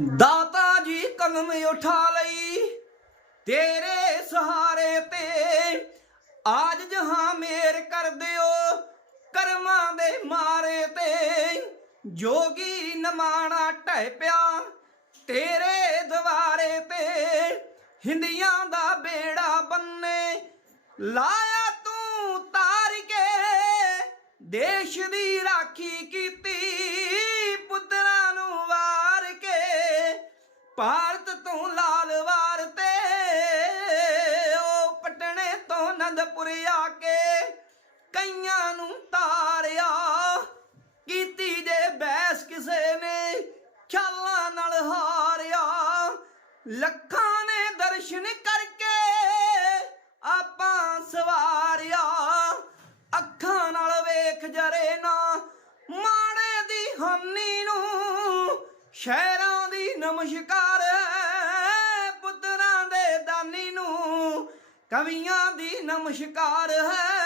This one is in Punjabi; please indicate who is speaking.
Speaker 1: ਦਾਤਾ ਜੀ ਕਲਮ ਉਠਾ ਲਈ, ਤੇਰੇ ਸਹਾਰੇ ਤੇ ਆਜ ਜਹਾਂ ਮੇਰ ਕਰ ਦਿਓ, ਕਰਮਾਂ ਦੇ ਮਾਰੇ ਤੇ। ਜੋਗੀ ਨਮਾਣਾ ਢਹਿ ਪਿਆ, ਤੇਰੇ ਦਵਾਰੇ ਤੇ ਹਿੰਦੀਆਂ ਦਾ ਬੇੜਾ ਬੰਨੇ। ਲਾਇਆ ਤੂੰ ਤਾਰ ਕੇ, ਦੇਸ਼ ਦੀ ਰਾਖੀ ਕੀਤੀ। ਭਾਰਤ ਤੋਂ ਲਾਲ ਵਾਰ ਤੇ ਉਹ ਪਟਣੇ ਤੋਂ ਨੰਦਪੁਰ ਆ ਕੇ ਕਈਆਂ ਨੂੰ ਤਾਰਿਆ। ਕੀਤੀ ਜੇ ਬੈਸ ਕਿਸੇ ਨੇ ਖਿਆਲਾਂ ਨਾਲ ਹਾਰਿਆ। ਲੱਖਾਂ ਨੇ ਦਰਸ਼ਨ ਕਰਕੇ ਆਪਾਂ ਸਵਾਰਿਆ। ਅੱਖਾਂ ਨਾਲ ਵੇਖ ਜਰੇ ਨਾ ਮਾੜੇ ਦੀ ਹਾਨੀ ਨੂੰ ਸ਼ਹਿਰਾਂ ਨਮਸਕਾਰ ਹੈ ਪੁੱਤਰਾਂ ਦੇ ਦਾਨੀ ਨੂੰ। ਕਵੀਆਂ ਦੀ ਨਮਸਕਾਰ ਹੈ